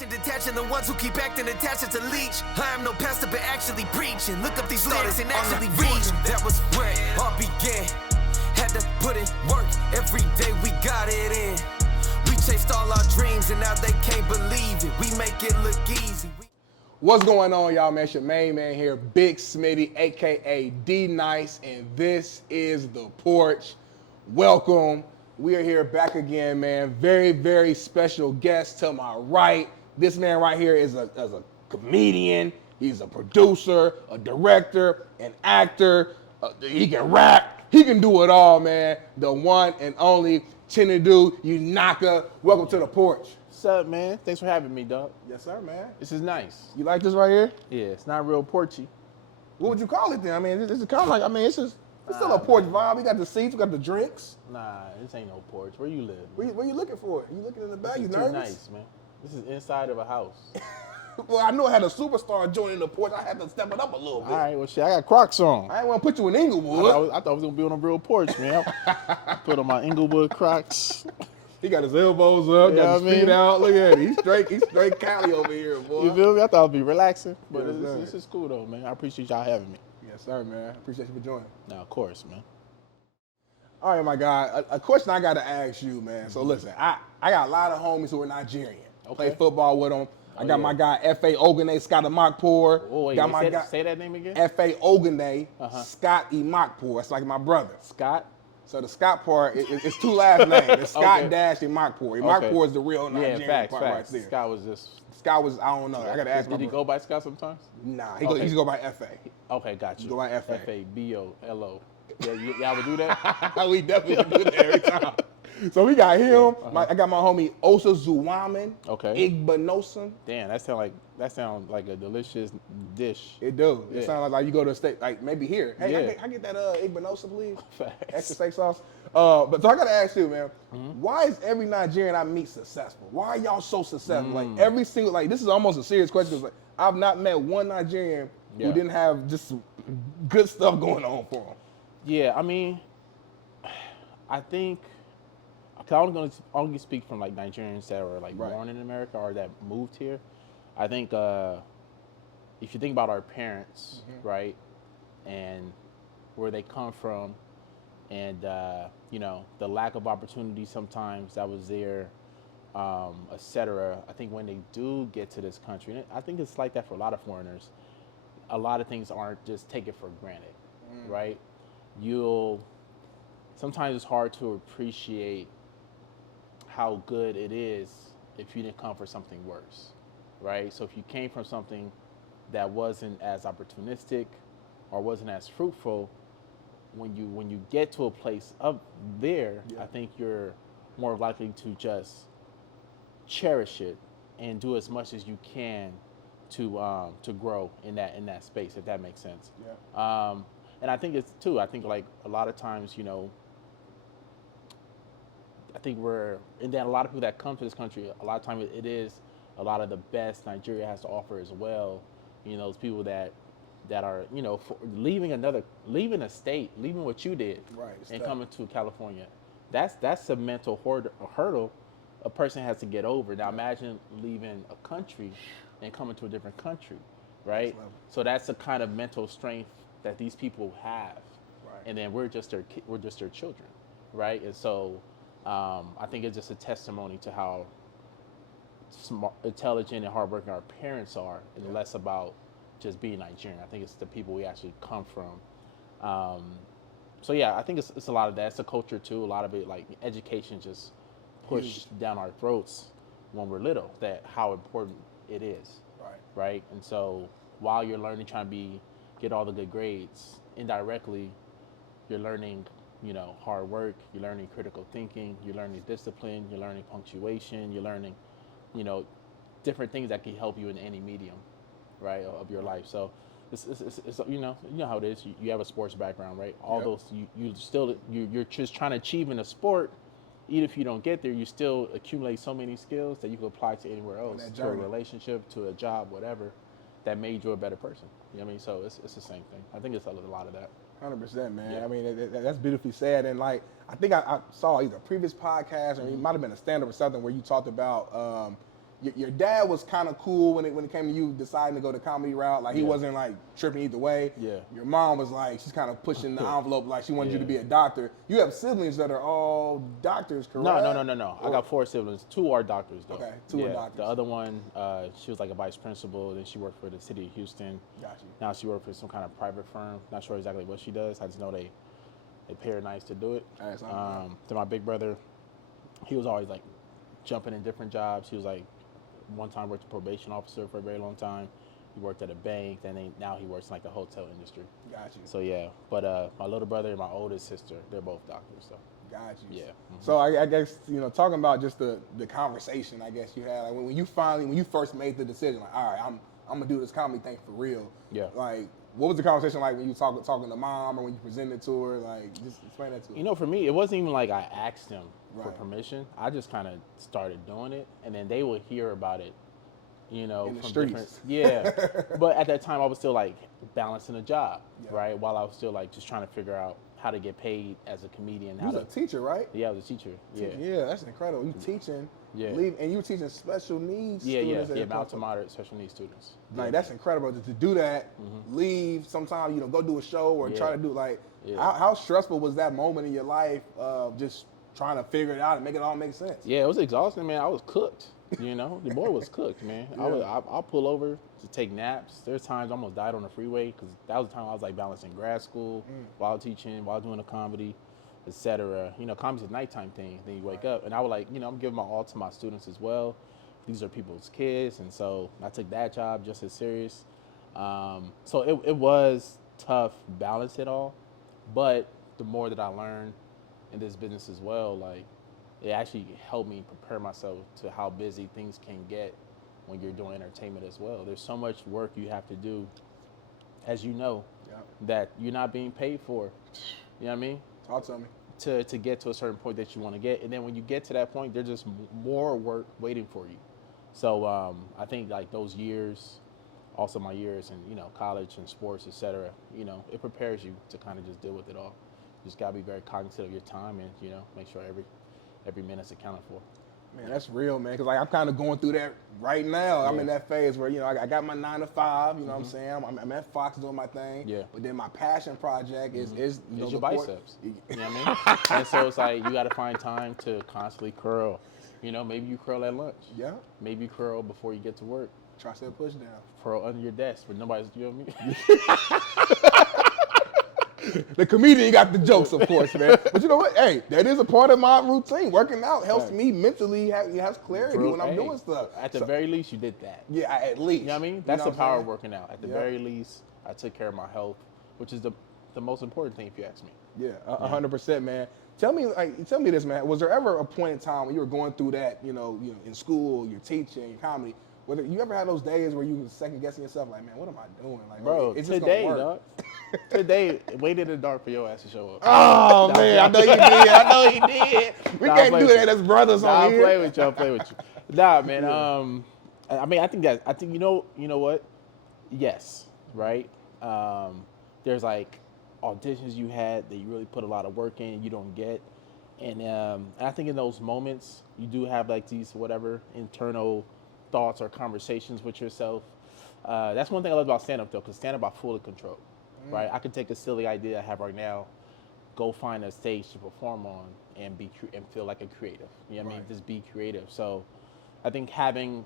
Attaching, detaching the ones who keep acting attached as a leech. I am no pastor, but actually preaching. Look up these lyrics and actually read. That was where it all began. Had to put in work every day, we got it in. We chased all our dreams and now they can't believe it. We make it look easy. What's going on, y'all, man? It's your main man here, Big Smitty, a.k.a. D-Nice, and this is The Porch. Welcome. We are here back again, man. Very, very special guest to my right. This man right here is a comedian. He's a producer, a director, an actor. He can rap. He can do it all, man. The one and only Chinedu Unaka. Welcome to The Porch. What's up, man? Thanks for having me, dog. Yes, sir, man. This is nice. You like this right here? Yeah, it's not real porchy. What would you call it then? I mean, this is kind of like, it's still a porch vibe. We got the seats, we got the drinks. Nah, this ain't no porch. Where you live? Where you looking for? You looking in the back? You Too nervous? nice, man. This is inside of a house. Well, I knew I had a superstar joining the porch. I had to step it up a little bit. All right, well, shit, I got Crocs on. I didn't want to put you in Inglewood. I thought I was gonna be on a real porch, man. I put on my Inglewood Crocs. He got his elbows up, Yeah, got his feet out. Look at it. He's straight Cali over here, boy. You feel me? I thought I'd be relaxing, but Yes, sir. this is cool though, man. I appreciate y'all having me. Yes, sir, man. Appreciate you for joining. Now, of course, man. All right, my guy. A question I got to ask you, man. So listen, I got a lot of homies who are Nigerian. I play football with them. I got my guy F.A. Ogene, Scott Imakpour. Oh, wait, got my guy, say that name again? F.A. Ogene, Scott Imakpour. It's like my brother. Scott? So the Scott part, it's two last names. It's Scott dash Imakpour. Imakpour is the real Nigerian part right there. Scott was just... Scott was, I don't know. I got to ask Did he go by Scott sometimes? Nah, he used to go by F.A. Okay, got you. Go by F.A. F-A-B-O-L-O. Yeah, y'all would do that? We definitely do that every time. So we got him. I got my homie Osa Zuwaman. Okay. Igbenosun. Damn, that sound like a delicious dish. It do. Yeah. It sounds like you go to a steak, like maybe here. Hey, Yeah. I get that Igbenosun, please. Facts. Extra steak sauce. But so I gotta ask you, man, why is every Nigerian I meet successful? Why are y'all so successful? Like every single, like this is almost a serious question. 'Cause, like, I've not met one Nigerian who didn't have just some good stuff going on for them. Yeah, I mean, I think I can only speak from like Nigerians that were like born in America or that moved here. I think if you think about our parents, right, and where they come from, and the lack of opportunity sometimes that was there, etc. I think when they do get to this country, and I think it's like that for a lot of foreigners, a lot of things aren't just taken for granted, right? Sometimes it's hard to appreciate how good it is if you didn't come for something worse, right? So if you came from something that wasn't as opportunistic or wasn't as fruitful, when you get to a place up there, I think you're more likely to just cherish it and do as much as you can to grow in that space, if that makes sense. Yeah. And I think it's too. I think like a lot of times, I think and then a lot of people that come to this country, a lot of times it is a lot of the best Nigeria has to offer as well. Those people that are, leaving a state, leaving what you did, and coming to California. That's a mental hurdle a person has to get over. Now imagine leaving a country and coming to a different country, right? So that's a kind of mental strength that these people have, and then we're just their children, right? And so I think it's just a testimony to how smart, intelligent, and hardworking our parents are, and less about just being Nigerian. I think it's the people we actually come from. So yeah, I think it's a lot of that. It's a culture too. A lot of it, like education, just pushed down our throats when we're little. That how important it is, right? And so while you're learning, trying to get all the good grades, indirectly, you're learning, hard work, you're learning critical thinking, you're learning discipline, you're learning punctuation, you're learning, different things that can help you in any medium, right, of your life. So it's you know how it is. You have a sports background, right? All those you're just trying to achieve in a sport. Even if you don't get there, you still accumulate so many skills that you can apply to anywhere else, to a relationship, to a job, whatever, that made you a better person. You know what I mean? So it's the same thing. I think it's a lot of that. 100%, man. Yeah. I mean, that's beautifully said. And like, I think I saw either a previous podcast or it might have been a stand-up or something where you talked about, your dad was kind of cool when it came to you deciding to go the comedy route. Like he Yeah. wasn't like tripping either way. Yeah. Your mom was like, she's kind of pushing the envelope, like she wanted you to Yeah. be a doctor. You have siblings that are all doctors, correct? No. I got 4 siblings. 2 are doctors, though. Okay, 2 are doctors. The other one, she was like a vice principal. Then she worked for the city of Houston. Got you. Now she works for some kind of private firm. Not sure exactly what she does. I just know they pay her nice to do it. That's To my big brother, he was always like jumping in different jobs. He was like one time worked a probation officer for a very long time. He worked at a bank. Now he works in like the hotel industry. Got you. So yeah, but my little brother and my oldest sister, they're both doctors. So Got you. yeah. Mhm. So I guess, talking about just the conversation, I guess you had, like when you first made the decision, like, all right, I'm gonna do this comedy thing for real. Yeah. Like, what was the conversation like when you talking to mom or when you presented to her? Like, just explain that to me. For me, it wasn't even like I asked them for Right. permission. I just kind of started doing it, and then they would hear about it, In the from streets. Yeah. But at that time, I was still like balancing a job, Yeah. right? While I was still like just trying to figure out how to get paid as a comedian. You was a teacher, right? Yeah, I was a teacher. Yeah. Yeah, that's incredible. You teaching, Yeah. and you teaching special needs Yeah, students. mild to moderate special needs students. Like, that's incredible to do that, leave sometimes, go do a show or try to do, like, Yeah. how stressful was that moment in your life of just trying to figure it out and make it all make sense? Yeah, it was exhausting, man. I was cooked. The boy was cooked, man. I'll pull over to take naps. There's times I almost died on the freeway because that was the time I was like balancing grad school while teaching, while doing the comedy, etc. Comedy's a nighttime thing. Then you wake up, and I would I'm giving my all to my students as well. These are people's kids, and so I took that job just as serious. So it was tough, balance it all, but the more that I learned in this business as well, like, it actually helped me prepare myself to how busy things can get when you're doing entertainment as well. There's so much work you have to do, as you know, that you're not being paid for. You know what I mean? Talk to me. To get to a certain point that you want to get. And then when you get to that point, there's just more work waiting for you. So I think like those years, also my years in, college and sports, et cetera, it prepares you to kind of just deal with it all. You just got to be very cognizant of your time and, make sure every minute's accounted for. Man, that's real, man. Because I'm kind of going through that right now. I'm in that phase where I got my 9 to 5. You know what I'm saying? I'm at Fox doing my thing. Yeah. But then my passion project is It's your biceps. You know what I mean? And so it's like you got to find time to constantly curl. Maybe you curl at lunch. Yeah. Maybe you curl before you get to work. Tricep push down. Curl under your desk where nobody's. You know what I mean? The comedian got the jokes, of course, man. But you know what? Hey, that is a part of my routine. Working out helps me mentally has clarity when I'm doing stuff. At the very least, you did that. Yeah, at least. You know what I mean? That's the power of working out. At the very least, I took care of my health, which is the most important thing if you ask me. Yeah, 100%, man. Tell me this, man. Was there ever a point in time when you were going through that, in school, you're teaching, your comedy, whether you ever had those days where you were second guessing yourself, like, man, what am I doing? Like, bro, it's today, just dog. Today, waited in the dark for your ass to show up. Oh, man, I know you did. I know you did. We can't do that as brothers on here. I'll play with you. Nah, man. I mean, I think you know what? Yes, right? There's like auditions you had that you really put a lot of work in and you don't get. And I think in those moments, you do have like these whatever internal thoughts or conversations with yourself. That's one thing I love about stand-up, though, because stand-up I fully control, right? I could take a silly idea I have right now, go find a stage to perform on, and and feel like a creative. You know what I mean? Just be creative. So I think having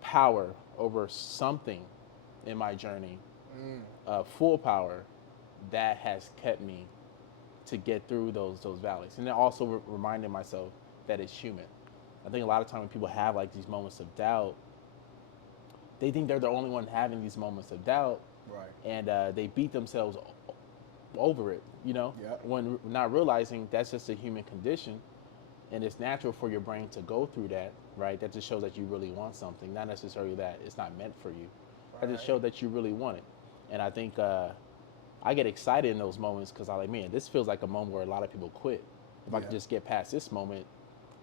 power over something in my journey, full power, that has kept me to get through those valleys. And then also reminding myself that it's human. I think a lot of times when people have like these moments of doubt, they think they're the only one having these moments of doubt, right? And they beat themselves over it, when not realizing that's just a human condition, and it's natural for your brain to go through that, right? That just shows that you really want something, not necessarily that it's not meant for you. That just shows that you really want it. And I think I get excited in those moments because I'm like, man, this feels like a moment where a lot of people quit. If I could just get past this moment,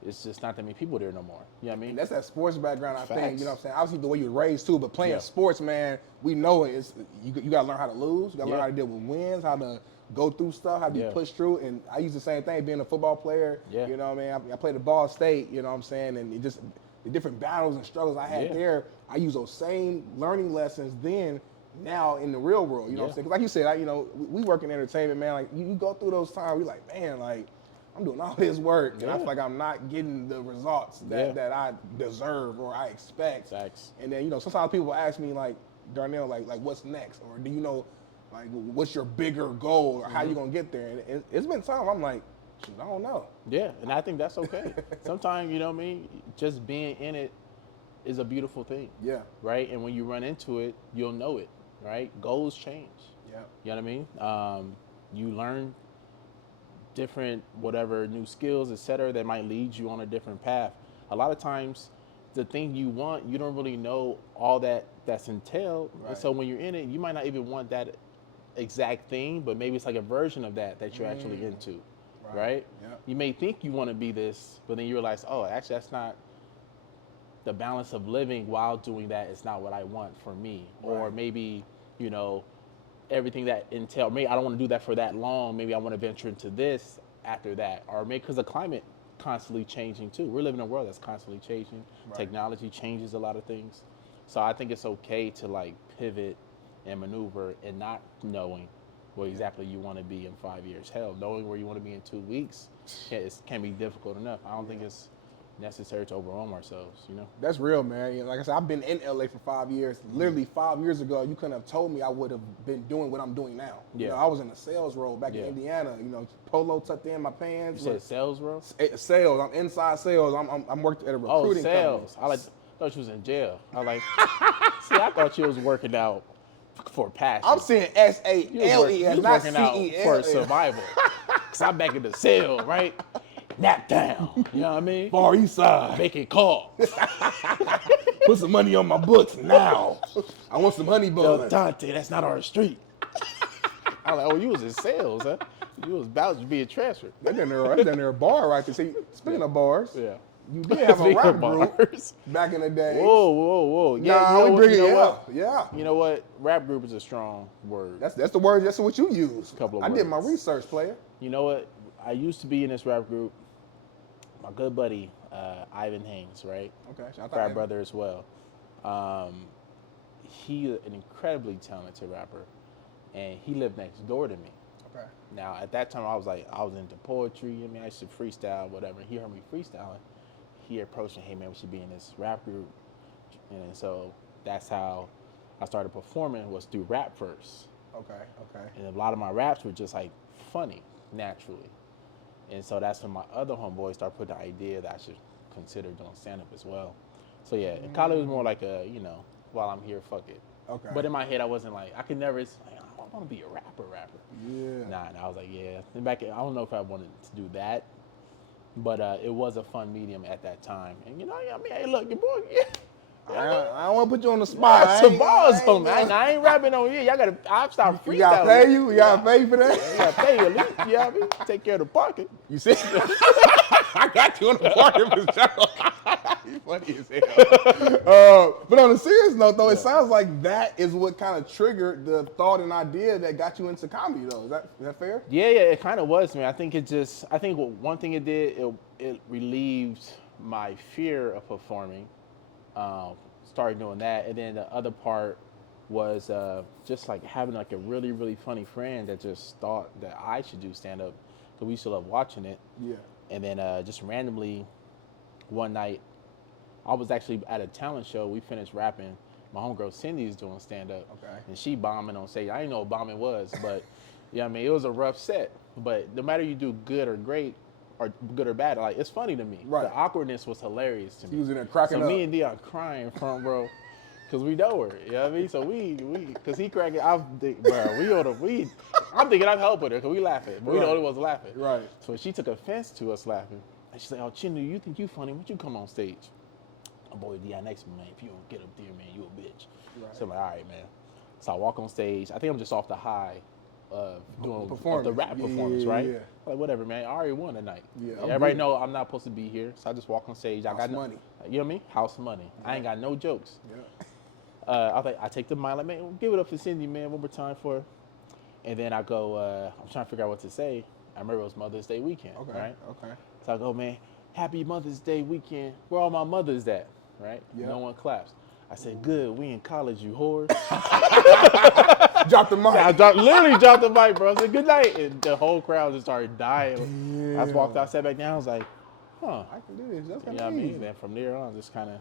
it's just not that many people there no more. You know what I mean? And that's that sports background, I think. Facts. You know what I'm saying? Obviously, the way you were raised, too. But playing sports, man, we know it. You got to learn how to lose. You got to learn how to deal with wins, how to go through stuff, how to be pushed through. And I use the same thing being a football player. Yeah. You know what I mean? I played at Ball State, you know what I'm saying? And it just the different battles and struggles I had there, I use those same learning lessons then now in the real world. You know what I'm saying? 'Cause like you said, we work in entertainment, man. Like you go through those times, we like, man, like I'm doing all this work, and I feel like I'm not getting the results that I deserve or I expect. Facts. And then sometimes people ask me like, Darnell, like what's next, or do you know, like what's your bigger goal, or how you gonna get there? And it's been time. I'm like, shoot, I don't know. Yeah, and I think that's okay. Sometimes, you know what I mean, just being in it is a beautiful thing. Yeah. Right? And when you run into it, you'll know it, right? Goals change. Yeah. You know what I mean? You learn different whatever new skills, etc., that might lead you on a different path. A lot of times the thing you want, you don't really know all that's entailed. Right. And so when you're in it, you might not even want that exact thing, but maybe it's like a version of that you're actually into. Right? Yeah. You may think you want to be this, but then you realize, oh, actually that's not the balance of living while doing that is not what I want for me. Right. Or maybe, everything that entails, maybe I don't want to do that for that long. Maybe I want to venture into this after that. Or maybe because the climate constantly changing too. We're living in a world that's constantly changing. Right. Technology changes a lot of things. So I think it's okay to like pivot and maneuver and not knowing where exactly you want to be in 5 years. Hell, knowing where you want to be in 2 weeks can be difficult enough. I don't think it's necessary to overwhelm ourselves, That's real, man. Like I said, I've been in LA for 5 years. Literally 5 years ago, you couldn't have told me I would have been doing what I'm doing now. Yeah. I was in a sales role back in Indiana. Polo tucked in my pants. You said sales role? Sales. I'm inside sales. I'm working at a recruiting sales. company. I thought you was in jail. I was like, see, I thought you was working out for passion. I'm saying SALE, not working out for survival. Cause I'm back in the cell, right? Nap down. You know what I mean? Far East Side. Making calls. Put some money on my books now. I want some honey buns. Yo, Dante, that's not our street. I was like, oh, you was in sales, huh? You was about to be a transfer. That's down there a bar right there. See, speaking of bars, Yeah. you did have a Speaking rap of group bars. back in the day. Whoa. Yeah, Nah, you know we bring it. what? Yeah. You know what? Rap group is a strong word. That's the word. That's what you use. Couple of I did my words. research, player. You know what? I used to be in this rap group. My good buddy, Ivan Haynes, right? Okay, shout out to Rap Ivan. brother as well. He's an incredibly talented rapper, and he lived next door to me. Okay. Now, at that time, I was into poetry. I mean, I used to freestyle, whatever. He heard me freestyling. He approached me, hey, man, we should be in this rap group. And so that's how I started performing, was through rap first. Okay. And a lot of my raps were just like funny, naturally. And so that's when my other homeboys started putting the idea that I should consider doing stand-up as well. So yeah, college was more like a, while I'm here, fuck it. Okay. But in my head, I wasn't like, I could never, I don't want to be a rapper. Yeah. Nah, and I was like, yeah. And back, I don't know if I wanted to do that, but it was a fun medium at that time. And hey, look, your boy, I don't want to put you on the spot. I some balls on me. I ain't rapping on you. Y'all gotta, I'll start freestyling. We gotta pay you? We gotta pay you for that? You gotta pay you at least, you know what I mean? Take care of the pocket. You see? I got you on the pocket for sure. You funny as hell. But on a serious note, though, it sounds like that is what kind of triggered the thought and idea that got you into comedy, though. Is that fair? Yeah, it kind of was, man. I think one thing it did, it relieved my fear of performing. Started doing that, and then the other part was just like having like a really, really funny friend that just thought that I should do stand-up, because we used to love watching it. Yeah. And then just randomly one night, I was actually at a talent show. We finished rapping. My homegirl Cindy's doing stand-up. Okay. And she bombing on stage. I didn't know what bombing was, but I mean, it was a rough set. But no matter you do good or great, or good or bad, like, it's funny to me. Right. The awkwardness was hilarious to me. He was in there cracking so up. me and Dion crying front row, because we know her. You know what I mean? So we because he cracking, I'm thinking I'm helping her, because we laughing. But we the only ones laughing. Right. So she took offense to us laughing. And she's like, oh, Chinedu, you think you funny? Why don't you come on stage? My boy Dion next to me, man. If you don't get up there, man, you a bitch. Right. So I'm like, all right, man. So I walk on stage. I think I'm just off the high of doing the rap performance, right? Yeah. Like, whatever, man. I already won tonight. Yeah, Everybody good. know I'm not supposed to be here, so I just walk on stage. I got no money. You know what I mean? House money. Yeah. I ain't got no jokes. Yeah. I take the mic, like, man, give it up for Cindy, man, one more time for her. And then I go, I'm trying to figure out what to say. I remember it was Mother's Day weekend, right? Okay. So I go, man, happy Mother's Day weekend. Where all my mothers at? right? Yeah. No one claps. I said, good, we in college, you whores. Drop the mic. I literally dropped the mic, bro. I said, good night. And the whole crowd just started dying. I just walked out, sat back down. I was like, huh. I can do this. That's You kind know of what I easy. mean? Then from there on, just kind of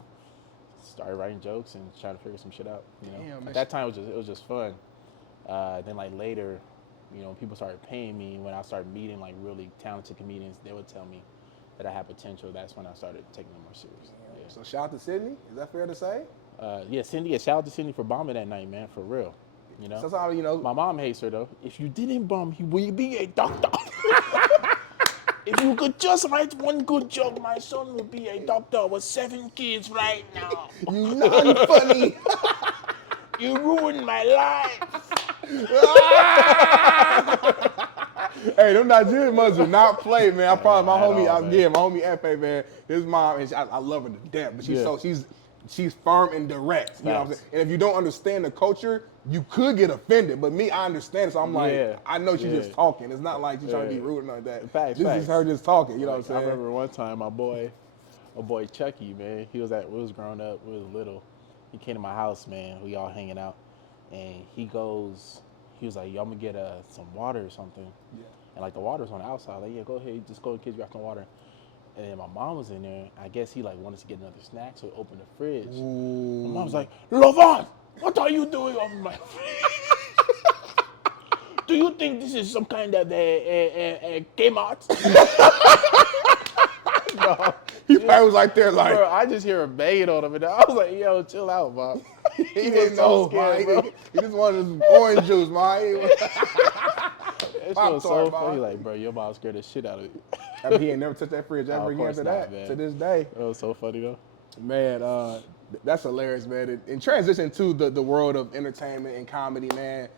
started writing jokes and trying to figure some shit out. You know, Damn, at that time it was just fun. Then like later, you know, people started paying me. When I started meeting like really talented comedians, they would tell me that I had potential. That's when I started taking them more serious. Yeah. So shout out to Sydney. Is that fair to say? Yeah, Cindy. Yeah, shout out to Cindy for bombing that night, man. For real. You know. Sometimes, you know. My mom hates her though. If you didn't bomb, will you be a doctor? If you could just write one good joke, my son would be a doctor with 7 kids right now. You non-funny. You ruined my life. Hey, them Nigerian mothers do not play, man. I promise my at homie, all, man. my homie Efe, man, his mom, and I love her to death, but she's firm and direct. You know what I'm Facts. saying? And if you don't understand the culture, you could get offended. But me, I understand it, so I'm like, Yeah. I know she's Yeah. just talking. It's not like she's trying to be Yeah. rude or like that. Facts, This is facts. her just talking. You know what I'm I saying? remember one time my boy Chucky, man, we was growing up, we was little. He came to my house, man. We all hanging out, and he was like, "Yo, I'm gonna get some water or something." Yeah. And like the water's on the outside, like, yeah, go ahead, just go, kids, grab some water. And then my mom was in there. I guess he like wanted to get another snack, so he opened the fridge. Ooh. My mom was like, "Lovan, what are you doing on my fridge? Do you think this is some kind of a Kmart?" Bro, He probably was like there, like, bro, I just hear a banging on him, and I was like, "Yo, chill out, Bob." he was didn't so know, scared, man. bro. He just wanted his orange juice, man. That shit was so Pop-Tart, funny. Bob. Like, bro, your mom scared the shit out of you. I mean, he ain't never touched that fridge ever Of again course to not, that, man. to this day. That was so funny though. Man, that's hilarious, man. In transition to the world of entertainment and comedy, man,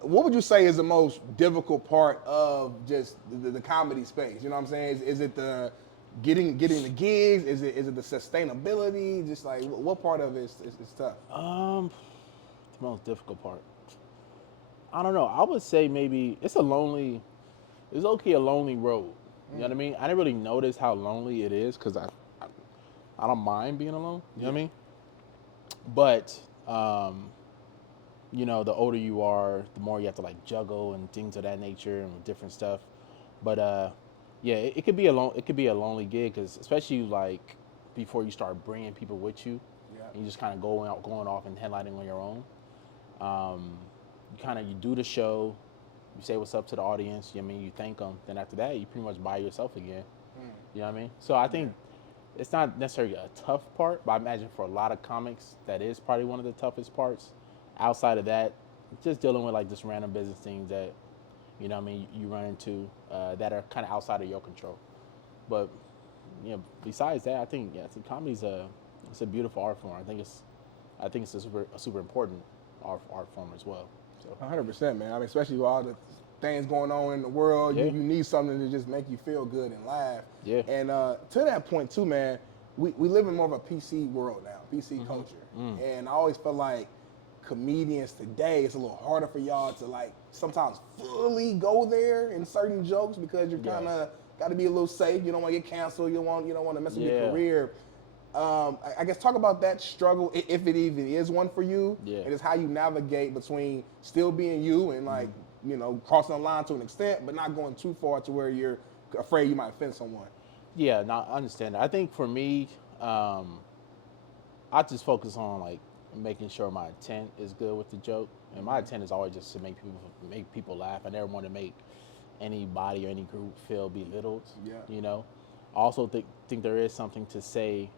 what would you say is the most difficult part of just the comedy space? You know what I'm saying? Is it the getting the gigs? Is it the sustainability? Just like what part of it is tough? The most difficult part. I don't know. I would say maybe it's okay a lonely road. You know what I mean? I didn't really notice how lonely it is because I don't mind being alone. You know what I mean? But you know, the older you are, the more you have to like juggle and things of that nature and different stuff. But yeah, it could be a lonely gig because especially like before you start bringing people with you, and you just kind of going off and headlining on your own. You do the show, you say what's up to the audience. You know what I mean, you thank them. Then after that, you pretty much by yourself again. You know what I mean? So I think it's not necessarily a tough part, but I imagine for a lot of comics, that is probably one of the toughest parts. Outside of that, just dealing with like just random business things that, you know what I mean, you run into that are kind of outside of your control. But, you know, besides that, I think, comedy's it's a beautiful art form. I think it's a super important art form as well. So 100%, man. I mean, especially with all the things going on in the world, Yeah. you need something to just make you feel good and laugh. Yeah. And to that point too, man, we live in more of a PC world now, PC culture. And I always feel like comedians today, it's a little harder for y'all to like sometimes fully go there in certain jokes because you're kind of got to be a little safe. You don't want to get canceled. You don't want to mess with your career. I guess talk about that struggle, if it even is one for you, and it's how you navigate between still being you and like, you know, crossing the line to an extent, but not going too far to where you're afraid you might offend someone. Yeah, no, I understand that. I think for me, I just focus on like making sure my intent is good with the joke, and my intent is always just to make people laugh. I never want to make anybody or any group feel belittled. Yeah. You know, I also think there is something to say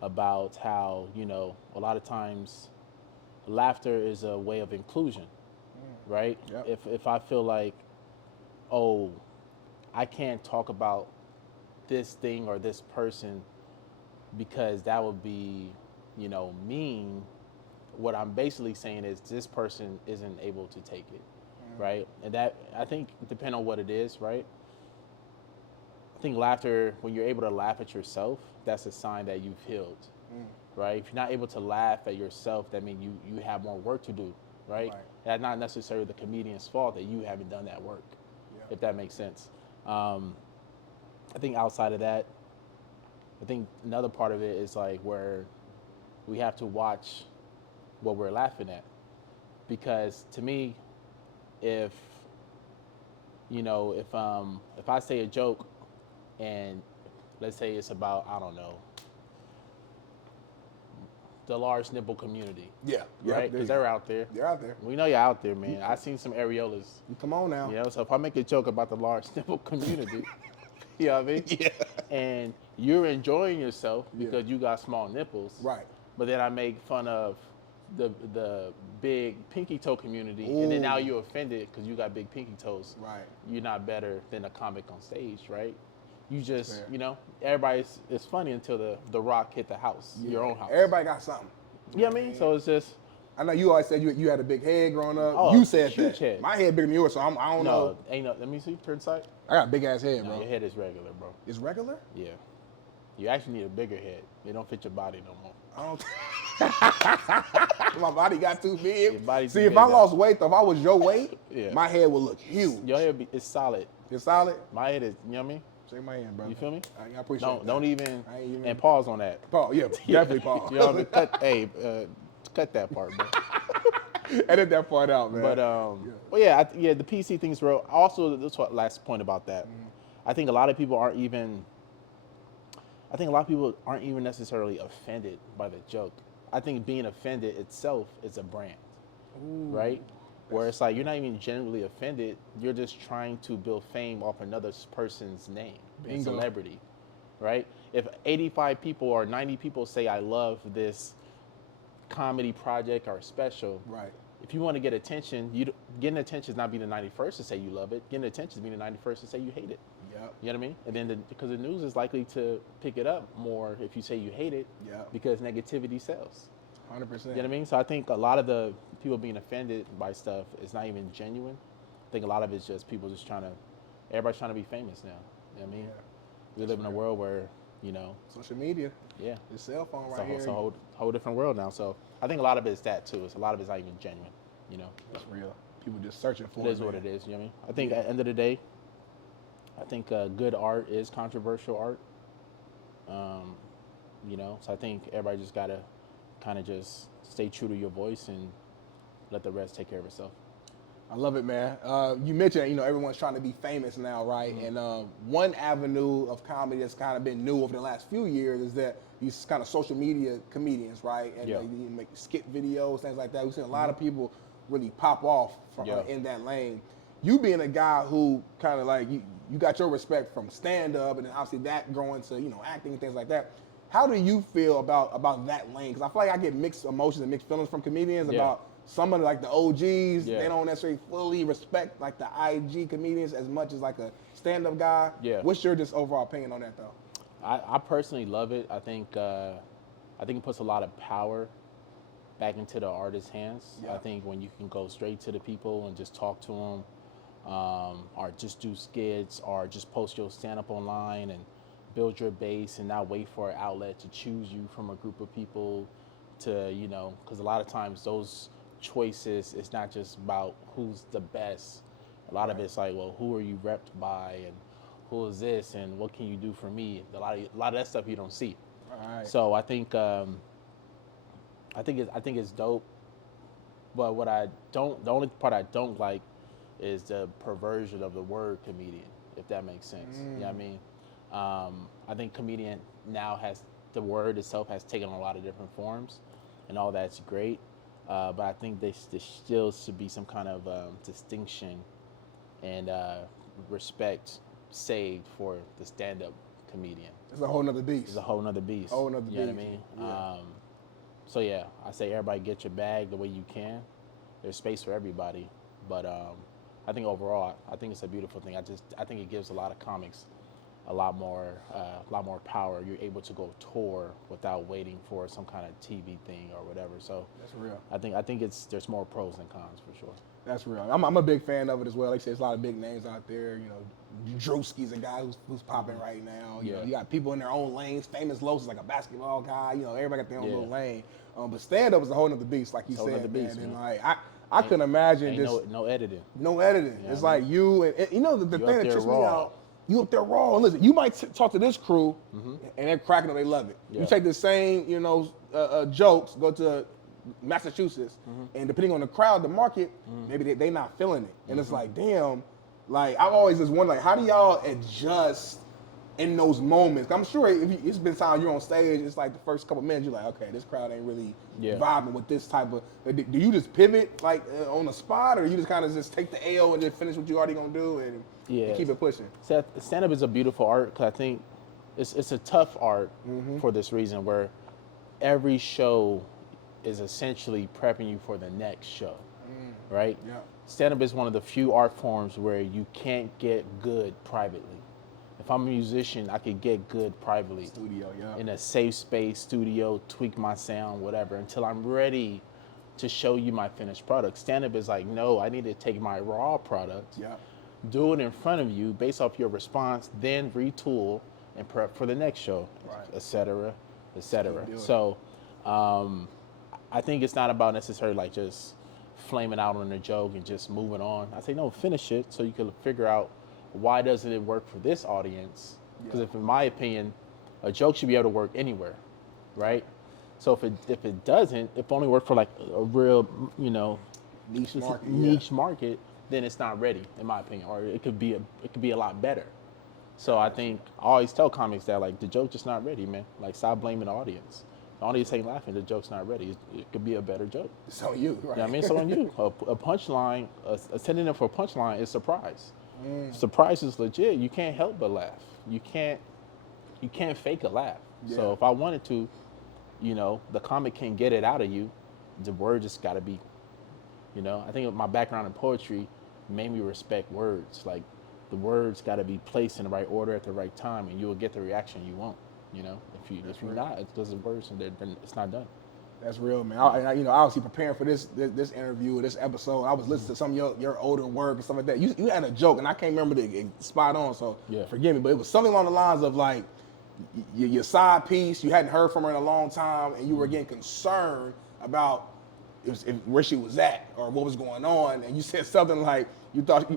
about how, you know, a lot of times laughter is a way of inclusion, right? Yep. If I feel like, oh, I can't talk about this thing or this person because that would be, you know, mean, what I'm basically saying is this person isn't able to take it, right? And that, I think, depending on what it is, right? I think laughter, when you're able to laugh at yourself, that's a sign that you've healed, right? If you're not able to laugh at yourself, that means you have more work to do, right? That's not necessarily the comedian's fault that you haven't done that work, if that makes sense. I think outside of that, I think another part of it is like where we have to watch what we're laughing at, because to me, if if I say a joke, and let's say it's about, I don't know, the large nipple community. Yeah. Right? Because they're out there. They're out there. We know you're out there, man. I've seen some areolas. Come on now. So if I make a joke about the large nipple community, you know what I mean? Yeah. And you're enjoying yourself because you got small nipples. Right. But then I make fun of the big pinky toe community, and then now you're offended because you got big pinky toes. Right. You're not better than a comic on stage, right? You just, everybody's, it's funny until the rock hit the house, your own house. Everybody got something. You know what I mean? So it's just. I know you always said you had a big head growing up. Oh, you said huge that. Head. My head bigger than yours, so I don't know. No, let me see, turn side. I got a big ass head, No, bro. your head is regular, bro. It's regular? Yeah. You actually need a bigger head. They don't fit your body no more. I don't. My body got too big. Your body's See, too if big I now. lost weight, though, if I was your weight, Yeah. my head would look huge. Your head is solid. It's solid? My head is, you know what I mean? Shake my hand, bro. You feel me? I appreciate that. Don't even, I ain't even- and pause on that. Paul, yeah, definitely Paul. You know what I mean? Cut that part, bro. Edit that part out, man. But well, yeah, the PC thing's real. Also, this what last point about that. I think a lot of people aren't even necessarily offended by the joke. I think being offended itself is a brand, right? Where it's like you're not even genuinely offended. You're just trying to build fame off another person's name and Bingo. celebrity, right? If 85 people or 90 people say I love this comedy project or special, right. if you want to get attention, getting attention is not being the 91st to say you love it. Getting attention is being the 91st to say you hate it. Yep. You know what I mean? And then because the news is likely to pick it up more if you say you hate it, Yep. because negativity sells. 100%. You know what I mean? So I think a lot of the people being offended by stuff is not even genuine. I think a lot of it's just people just everybody's trying to be famous now. You know what I mean? Yeah. We live in a world where, Social media. yeah, Your cell phone it's right here. it's a whole different world now. So I think a lot of it's that too. A lot of it's not even genuine, It's real. People just searching for It is what it is, you know what I mean? I think at the end of the day, I think good art is controversial art. So I think everybody just gotta kind of just stay true to your voice and let the rest take care of itself. I love it, man. You mentioned, everyone's trying to be famous now, right? Mm-hmm. And one avenue of comedy that's kind of been new over the last few years is that these kind of social media comedians, right? And Yeah. you make skit videos, things like that. We've seen a lot of people really pop off from, Yeah. in that lane. You being a guy who kind of like, you got your respect from stand-up, and then obviously that growing to, acting and things like that. How do you feel about that lane? Because I feel like I get mixed emotions and mixed feelings from comedians Yeah. about some of like the OGs. Yeah. They don't necessarily fully respect like the IG comedians as much as like a stand-up guy. Yeah. What's your just overall opinion on that though? I personally love it. I think it puts a lot of power back into the artist's hands. Yeah. I think when you can go straight to the people and just talk to them, or just do skits, or just post your stand-up online and build your base and not wait for an outlet to choose you from a group of people to, because a lot of times those choices, it's not just about who's the best. A lot of it's like, well, who are you repped by, and who is this, and what can you do for me? A lot of that stuff you don't see. Right. So I think it's dope. But the only part I don't like is the perversion of the word comedian, if that makes sense. You know what I mean? I think comedian now the word itself has taken a lot of different forms, and all that's great. But I think there still should be some kind of distinction and respect saved for the stand-up comedian. It's a whole nother beast. It's a whole nother beast. Whole nother you know what I beast. mean? Yeah. So yeah, I say everybody get your bag the way you can. There's space for everybody, but I think overall, I think it's a beautiful thing. I think it gives a lot of comics a lot more power. You're able to go tour without waiting for some kind of TV thing or whatever. So That's real. I think there's more pros than cons for sure. That's real. I'm a big fan of it as well. Like I said, there's a lot of big names out there. Drewski's a guy who's popping right now. You know, you got people in their own lanes. Famous Los is like a basketball guy. Everybody got their own little lane. But stand-up is a whole nother beast, like you Whole said, nother beast, man. And man. like I couldn't imagine Ain't just no editing. no editing. Yeah, It's I like you and the You thing up that there trips me raw. out. You up there raw. And listen, you might talk to this crew and they're cracking up. They love it. Yeah. You take the same, jokes go to Massachusetts, and depending on the crowd, the market, maybe they not feeling it, and it's like, damn, like I've always just wondered, like, how do y'all adjust in those moments? I'm sure it's been times you're on stage, it's like the first couple minutes you're like, okay, this crowd ain't really vibing with this type of. Do you just pivot like on the spot, or you just kind of just take the L and just finish what you already gonna do and keep it pushing? Stand up is a beautiful art because I think it's a tough art for this reason where every show is essentially prepping you for the next show, right? Yeah. Stand-up is one of the few art forms where you can't get good privately. If I'm a musician, I could get good privately. Studio, yeah. In a safe space, studio, tweak my sound, whatever, until I'm ready to show you my finished product. Stand-up is like, no, I need to take my raw product, do it in front of you based off your response, then retool and prep for the next show, et cetera, et cetera. So I think it's not about necessarily like just flaming out on a joke and just moving on. I say, no, finish it so you can figure out why doesn't it work for this audience? Because if, in my opinion, a joke should be able to work anywhere, right? So if it doesn't, if it only work for like a real, niche market, then it's not ready, in my opinion, or it could be a lot better. So I think I always tell comics that like the joke just not ready, man. Like stop blaming the audience. The audience ain't laughing, the joke's not ready. It could be a better joke. It's on you, right? You know what I mean? It's on you. A punchline, a synonym for a punchline is surprise. Surprise is legit. You can't help but laugh. You can't fake a laugh. So if I wanted to, the comic can get it out of you. The word just got to be, I think my background in poetry made me respect words. Like the words got to be placed in the right order at the right time, and you will get the reaction you want. If you're not, it doesn't work, and then it's not done. That's real, man. Obviously preparing for this interview, this episode, I was listening to some of your older work and stuff like that. You had a joke, and I can't remember the spot on, so forgive me, but it was something along the lines of like your side piece, you hadn't heard from her in a long time, and you were getting concerned about where she was at or what was going on, and you said something like you thought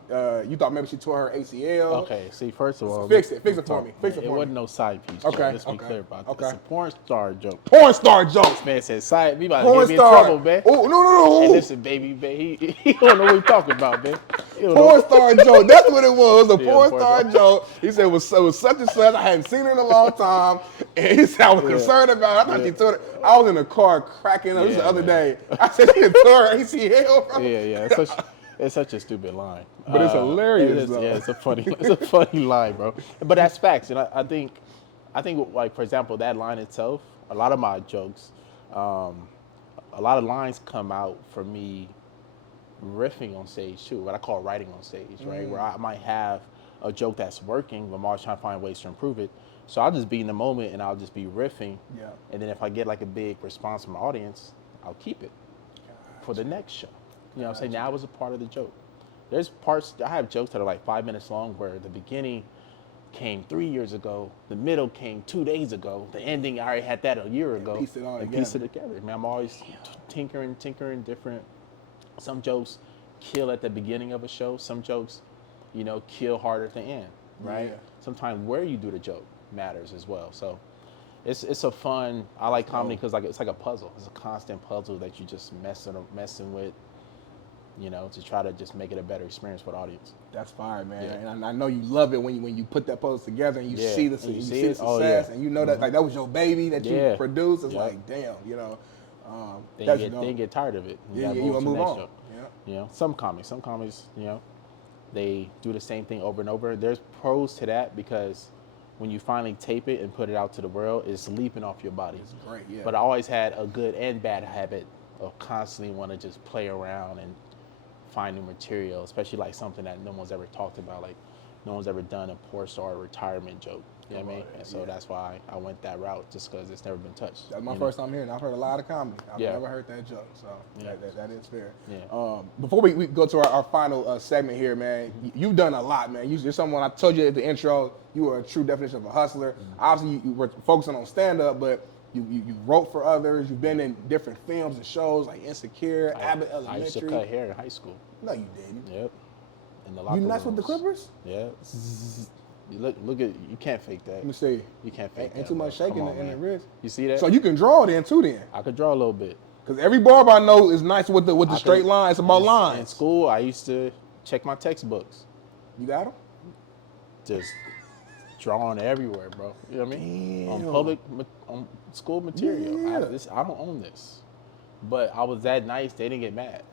maybe she tore her ACL. Okay, see, first of all, fix it for me. It wasn't no side piece. Okay, let's be clear about that. Okay. It's a porn star joke. Porn star joke. Man said side. We about Porn to get me in trouble, man. Oh no. Hey, listen, baby, he don't know what he's talking about, man. Porn star joke. That's what it was. A porn star joke. He said it was such and such. I hadn't seen her in a long time, and he said I was concerned about it. I thought she tore it. I was in the car cracking up. This was the other day. I said she tore her ACL. Bro. Yeah. It's such a stupid line. But it's hilarious, though. Yeah, it's a funny line, bro. But that's facts, and I think like, for example, that line itself, a lot of my jokes, a lot of lines come out for me riffing on stage too, what I call writing on stage, right? Where I might have a joke that's working, but I'm always trying to find ways to improve it. So I'll just be in the moment and I'll just be riffing. Yeah. And then if I get like a big response from my audience, I'll keep it for the next show. You know what I'm saying? Now it was a part of the joke. There's parts, I have jokes that are like 5 minutes long where the beginning came 3 years ago, the middle came 2 days ago, the ending, I already had that a year ago. Piece it all together. Piece it together. Man, I'm always tinkering different. Some jokes kill at the beginning of a show. Some jokes, kill harder at the end, right? Yeah. Sometimes where you do the joke matters as well. So it's a fun, I like comedy because it's like a puzzle. It's a constant puzzle that you just messing with, to try to just make it a better experience for the audience. That's fine, man. Yeah. And I know you love it when you put that puzzle together and you see the success, and that like that was your baby that you produced. It's like, damn, Then you get tired of it. You want to move on. Show. Yeah. Some comics, they do the same thing over and over. There's pros to that because when you finally tape it and put it out to the world, it's leaping off your body. It's great, yeah. But I always had a good and bad habit of constantly want to just play around and find new material, especially like something that no one's ever talked about, like no one's ever done a Porch or a retirement joke. You know what I mean? And so that's why I went that route, just because it's never been touched. That's my first time hearing it. I've heard a lot of comedy. I've never heard that joke, so that is fair. Yeah. Before we go to our final segment here, man, you've done a lot, man. You're someone, I told you at the intro, you were a true definition of a hustler. Obviously, you were focusing on stand-up, but you wrote for others. You've been in different films and shows like Insecure, Abbott Elementary. I used to cut hair in high school. No, you didn't. Yep. In the locker rooms. You messed with the Clippers? Yeah. Look at you can't fake that. Let me see. You can't fake that. Ain't too much bro. shaking Come on, in the man. wrist. You see that? So you can draw then too then. I could draw a little bit. Because every barber I know is nice with the straight line. It's about lines. In school, I used to check my textbooks. You got them? Just drawing everywhere, bro. You know what I mean? Damn. On school material. Yeah. I don't own this. But I was that nice, they didn't get mad.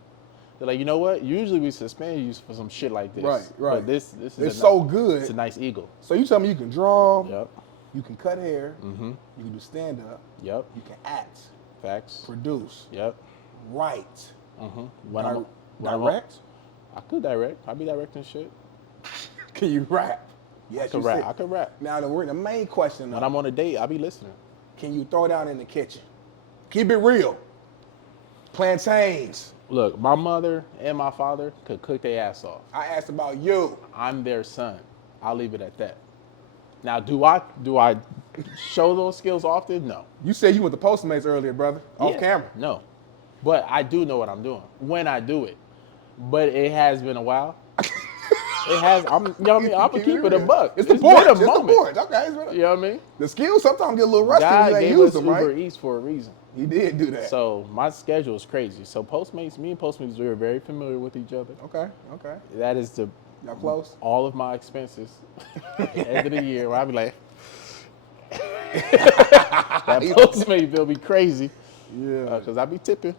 They're like, you know what? Usually we suspend you for some shit like this. Right. But this is it's so good. It's a nice eagle. So you tell me you can draw. Yep. You can cut hair. Mm-hmm. You can do stand up. Yep. You can act. Facts. Produce. Yep. Write. Mm-hmm. Direct. I could direct. I be directing shit. Can you rap? Yes, I could rap. Now the main question. When I'm on a date, I be listening. Can you throw down in the kitchen? Keep it real. Plantains. Look, my mother and my father could cook their ass off. I asked about you. I'm their son. I'll leave it at that. Now, do I show those skills often? No. You said you went to Postmates earlier, brother. Off Yeah, camera. No. But I do know what I'm doing when I do it. But it has been a while. It has. You know what I mean? I'm gonna keep it a buck. It's the porch. Been a It's the moment. porch. Okay. You know what I mean? The skills sometimes get a little rusty God when you ain't gave use us them, Uber right? Eats for a reason. He did do that. So my schedule is crazy. So me and Postmates, we are very familiar with each other. Okay. That is Y'all close? all of my expenses end of the year. Where I be like, that Postmate bill be crazy. Yeah. Because I be tipping.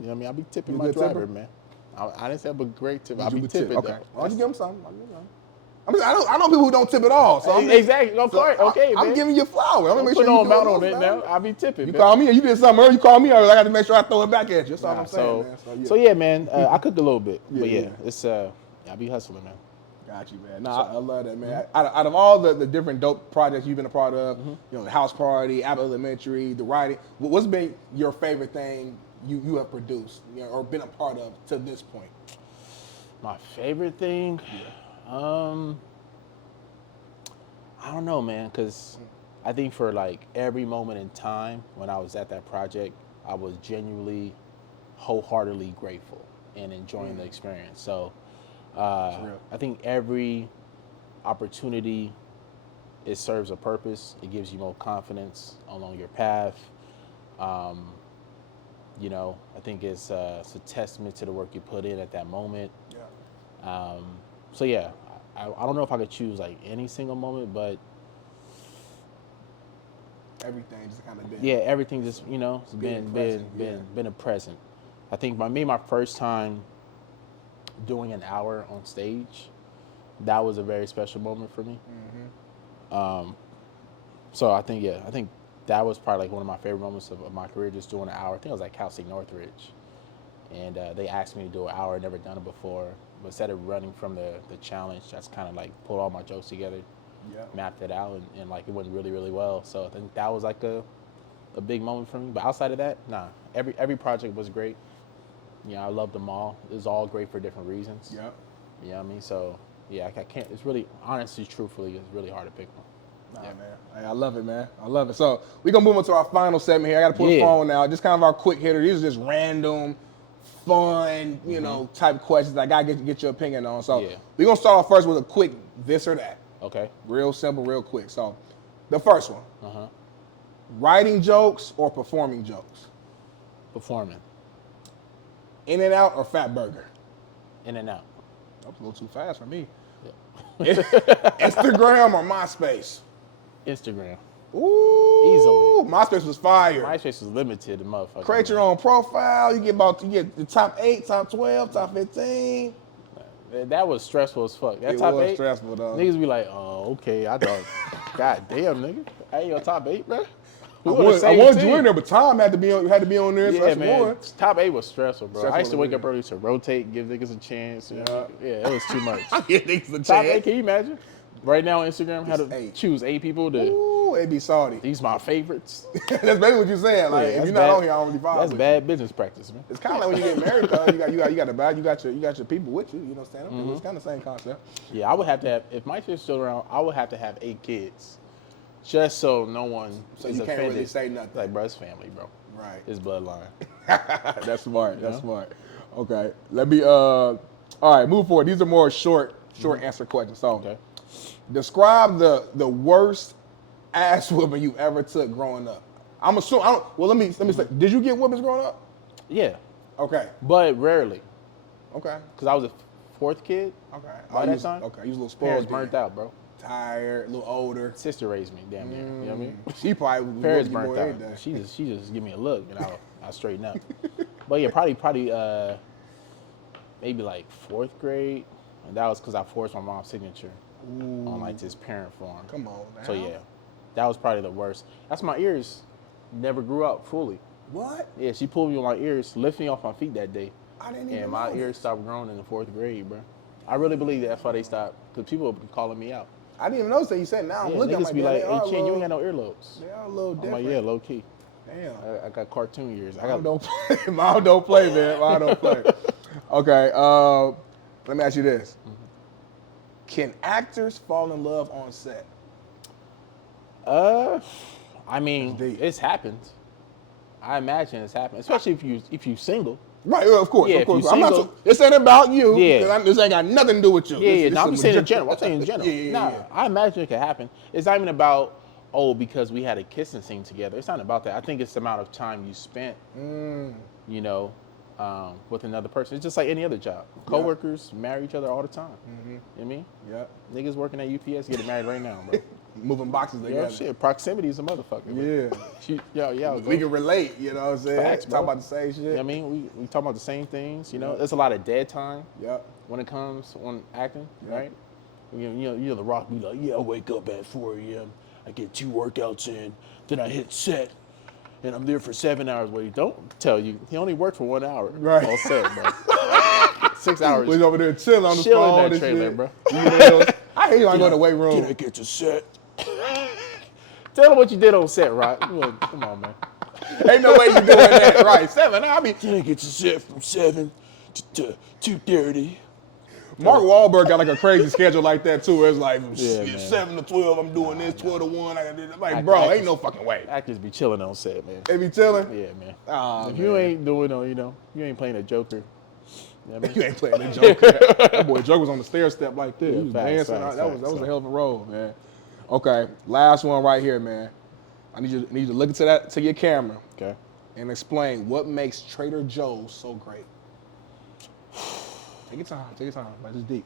You know what I mean? I be tipping You my good driver, tipper? man. I didn't say I'm a great tip. I You be would tip. tipping. Okay. though. Why don't you give him something? I know people who don't tip at all. So Exactly. Of course. Okay, I'm man. giving you flowers. I'm gonna Don't make put sure no you amount throw on those it down. now. I be tipping. You man. call me, you did something earlier. You call me earlier. I got to make sure I throw it back at you. That's all I'm saying, man. So yeah, man. I cook a little bit, but Yeah, yeah, it's I be hustling, man. Got you, man. I love that, man. Out of all the different dope projects you've been a part of, you know, the house party, Apple Elementary, the writing, what's been your favorite thing you have produced, you know, or been a part of to this point? My favorite thing, I don't know, man, because I think for like every moment in time when I was at that project, I was genuinely, wholeheartedly grateful and enjoying the experience. So I think every opportunity, it serves a purpose. It gives you more confidence along your path. You know, I think it's a testament to the work you put in at that moment. Yeah. So yeah, I don't know if I could choose like any single moment, but Everything just kind of been. yeah, everything just, you know, it's Being been present, a present. I think my first time doing an hour on stage, that was a very special moment for me. So I think that was probably like one of my favorite moments of my career, just doing an hour. I think it was at Cal State Northridge, and they asked me to do an hour. I'd never done it before, but instead of running from the challenge, just kind of like pulled all my jokes together, mapped it out, and like it went really, really well. So I think that was like a big moment for me. But outside of that, nah, every project was great. You know, I loved them all. It was all great for different reasons. Yep. You know what I mean? So yeah, I can't. It's really, honestly, truthfully, it's really hard to pick one. Nah, man. Hey, I love it, man. I love it. So we're going to move on to our final segment here. I got to pull the Yeah. phone now. Just kind of our quick hitter. These are just random, fun, you know, type questions I got to get your opinion on. So we're going to start off first with a quick this or that. Okay. Real simple, real quick. So the first one. Writing jokes or performing jokes? Performing. In-N-Out or Fat Burger? In-N-Out. That was a little too fast for me. Yeah. Instagram or MySpace? Instagram. Ooh, Easily. MySpace was fire. MySpace is limited to motherfuckers. Create your own profile. You get the top 8, top 12, top 15. That was stressful as fuck. That It top was 8, stressful, though. niggas be like, oh, okay. I thought, god damn, nigga. I ain't your top 8, bro. I wanted you in there, but Tom had to be on there. So Yeah, that's man. one. Top 8 was stressful, bro. Stressful I used to wake was up early to rotate, give niggas a chance. Yeah, it was too much. Yeah, niggas a Top 8, chance. can you imagine? Right now on Instagram, how to It's 8. choose 8 people to, Ooh, it be salty. these my favorites. That's basically what you're saying. Like, if that's you're not on here, I don't really vibe That's with bad business practice, man. It's kind of like when you get married, though. You got your people with you. You know, stand up. It's kind of the same concept. Yeah, I would have to have, if my shit's still around, I would have to have 8 kids. Just so no one So is you can't offended. really say nothing. Like, bro, it's family, bro. Right. It's bloodline. That's smart. That's smart. Okay. Let me all right, move forward. These are more short answer questions. So Okay. Describe the worst ass whooping you ever took growing up. I'm assuming. Let me say. Did you get whoopings growing up? Yeah, Okay. but rarely, Okay. because I was a fourth kid. Okay. By that time, Okay. You was a little spoiled. parents burnt out, bro. Tired, a little older. Sister raised me, damn near. You know what I mean? She probably was Parents whooping you burnt more every out. day. She just give me a look and I'll straighten up. But yeah, probably maybe like fourth grade, and that was because I forced my mom's signature on like this parent form. Come on now. So yeah, that was probably the worst. That's my ears never grew out fully. What? Yeah, she pulled me on my ears, lifted me off my feet that day, I didn't even and my know ears this. stopped growing in the fourth grade, bro. I really believe that's why they stopped, because people were calling me out. I didn't even notice that you said. Now I'm Yeah, looking. I'm niggas like, be like, they are hey, a Chin, you little- ain't got no earlobes. They are a little I'm different. like, yeah, low key. Damn. I got cartoon ears. I Mom got don't play. Mom don't play, man. Mom don't play. Okay. Let me ask you this: Can actors fall in love on set? I mean, That's deep. it's happened. I imagine it's happened, especially if you single. Right. Well, of course. Yeah, Of if course. you I'm not. single- This ain't about you. Yeah. 'Cause this ain't got nothing to do with you. Yeah, This no, I'm is just saying in legit- general. I'm saying in general. Yeah. I imagine it could happen. It's not even about, oh, because we had a kissing scene together. It's not about that. I think it's the amount of time you spent, you know, with another person. It's just like any other job. Coworkers marry each other all the time. You know what I mean? Yep. Niggas working at UPS getting married right now, bro. Moving boxes Yeah, together. shit. Proximity is a motherfucker. Bro. Yeah. We can relate. You know what I'm saying? Facts, Talk bro. about the same shit. You know what I mean? We talk about the same things, you know? There's a lot of dead time Yep. when it comes on acting, Yeah. right? You know, The Rock be like, yeah, I wake up at 4 a.m., I get 2 workouts in, then I hit set, and I'm there for 7 hours. Well, he don't tell you, he only worked for 1 hour. Right. All set, bro. 6 hours. We was over there chilling on the Chilling phone. that and trailer, shit. bro. Emails. I hate you want to go to the weight room. Then I get to set. Tell them what you did on set, Rock. Come on, man. Ain't no way you doing that. Right. 7 hours. I mean, Then I get to set from 7 to 2:30. Mark Wahlberg got like a crazy schedule like that too, where it's like Yeah, man. 7 to 12, I'm doing this, 12 to 1. I got this. Like, Act- bro, actors- ain't no fucking way. Actors be chilling on set, man. They be chilling. Yeah, man. Aw, if man. you ain't doing, you ain't playing a Joker. You know what I mean? You ain't playing the Joker. That boy Joker was on the stair step like this. Yeah, He was facts, dancing. facts, that was facts, a hell of a role, man. Okay, last one right here, man. I need you to look to your camera Okay. and explain what makes Trader Joe's so great. Take your time. Like, it's deep.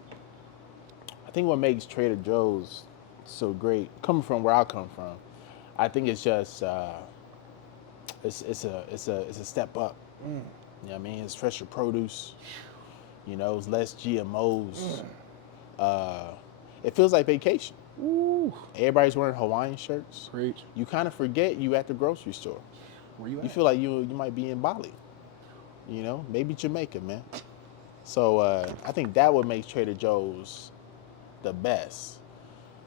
I think what makes Trader Joe's so great, coming from where I come from, I think it's just it's a step up. You know what I mean? It's fresher produce. You know, it's less GMOs. It feels like vacation. Ooh. Everybody's wearing Hawaiian shirts. Preach. You kind of forget you at the grocery store. Where you at? You feel like you might be in Bali. You know, maybe Jamaica, man. So I think that what makes Trader Joe's the best.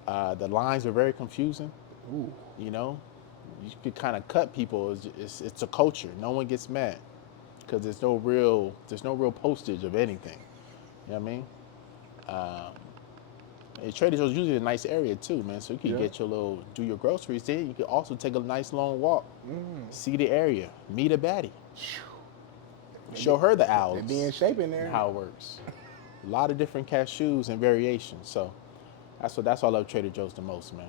The lines are very confusing. Ooh. You know, you could kind of cut people. It's a culture. No one gets mad because there's no real postage of anything. You know what I mean? And Trader Joe's usually a nice area too, man. So you can get do your groceries there. You can also take a nice long walk, see the area, meet a baddie, show her the owls, They be in shape in there. and how it works. A lot of different cashews and variations. So that's why I love Trader Joe's the most, man.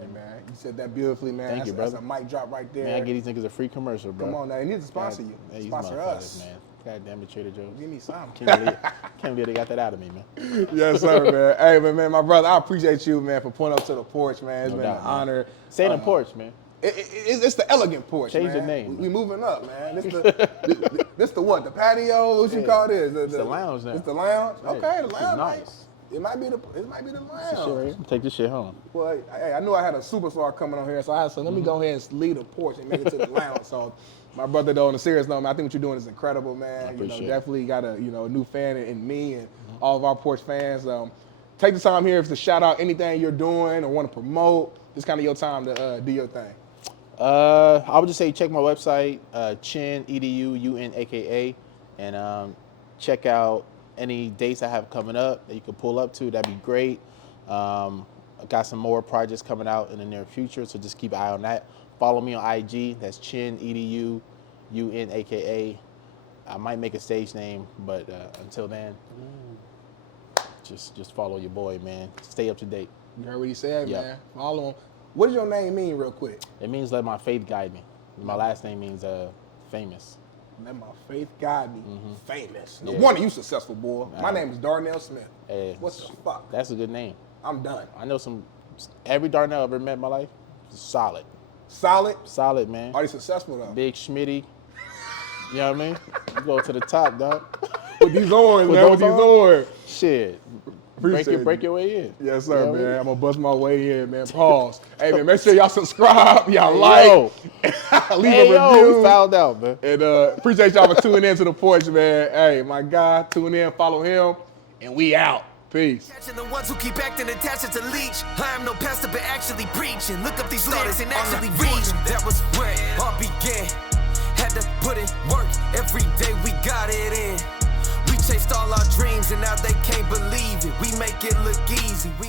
Hey, man, you said that beautifully, man. Thank you, That's brother. a mic drop right there. Man, I give these niggas a free commercial, bro. Come on now, they need to sponsor you. Yeah, these Sponsor motherfuckers, us. man. God damn it, Trader Joe's. Give me some. Can't believe they got that out of me, man. Yes, sir, man. Hey, man, my brother, I appreciate you, man, for pulling up to the porch, man. It's No been doubt, an man. honor. Stay in the porch, man. It's the elegant porch, Change the man. name, We moving up, man. This the what? The patio? What you Yeah. call this? It's the lounge now. It's the lounge. Yeah, Okay, the this is lounge. nice. It might be the Shit right lounge. here. Take this shit home. Well, hey, I knew I had a superstar coming on here, so I said, let me go ahead and leave the porch and make it to the lounge. So, my brother, though, on a serious note, man, I think what you're doing is incredible, man. appreciate it. Definitely got a new fan in me and all of our porch fans. Take the time here to shout out anything you're doing or want to promote. It's kind of your time to do your thing. I would just say check my website, Chinedu Unaka, and check out any dates I have coming up that you can pull up to. That'd be great. I got some more projects coming out in the near future, so just keep an eye on that. Follow me on IG. That's Chinedu Unaka. I might make a stage name, but until then, Just follow your boy, man. Stay up to date. You heard what he said, Yep. man. Follow him. What does your name mean, real quick? It means let my faith guide me. My last name means famous. Let my faith guide me. Famous. No Yeah. wonder you successful, boy. My Nah. name is Darnell Smith. Hey, What the fuck? That's a good name. I'm done. I know every Darnell I've ever met in my life, solid. Solid. Solid, man. Are they successful though? Big Schmitty. You know what I mean? You go to the top, dog. With these orange, With man. With those these orange. Shit. Appreciate Break your way in. Yes, sir, You know what I man. mean? I'm gonna bust my way in, man. Pause. Hey, man, make sure y'all subscribe, y'all Yo. like, leave Hey, a yo, review. we found out, man. And appreciate y'all for tuning in to the Porch, man. Hey, my guy, tune in, follow him, and we out. Peace. Catching the ones who keep acting attached as a leech. I am no pastor, but actually preaching. Look up these lyrics and actually read them. That was where it all began. Had to put in work every day, we got it in. We chased all our dreams and now they can't believe it. We make it look easy. We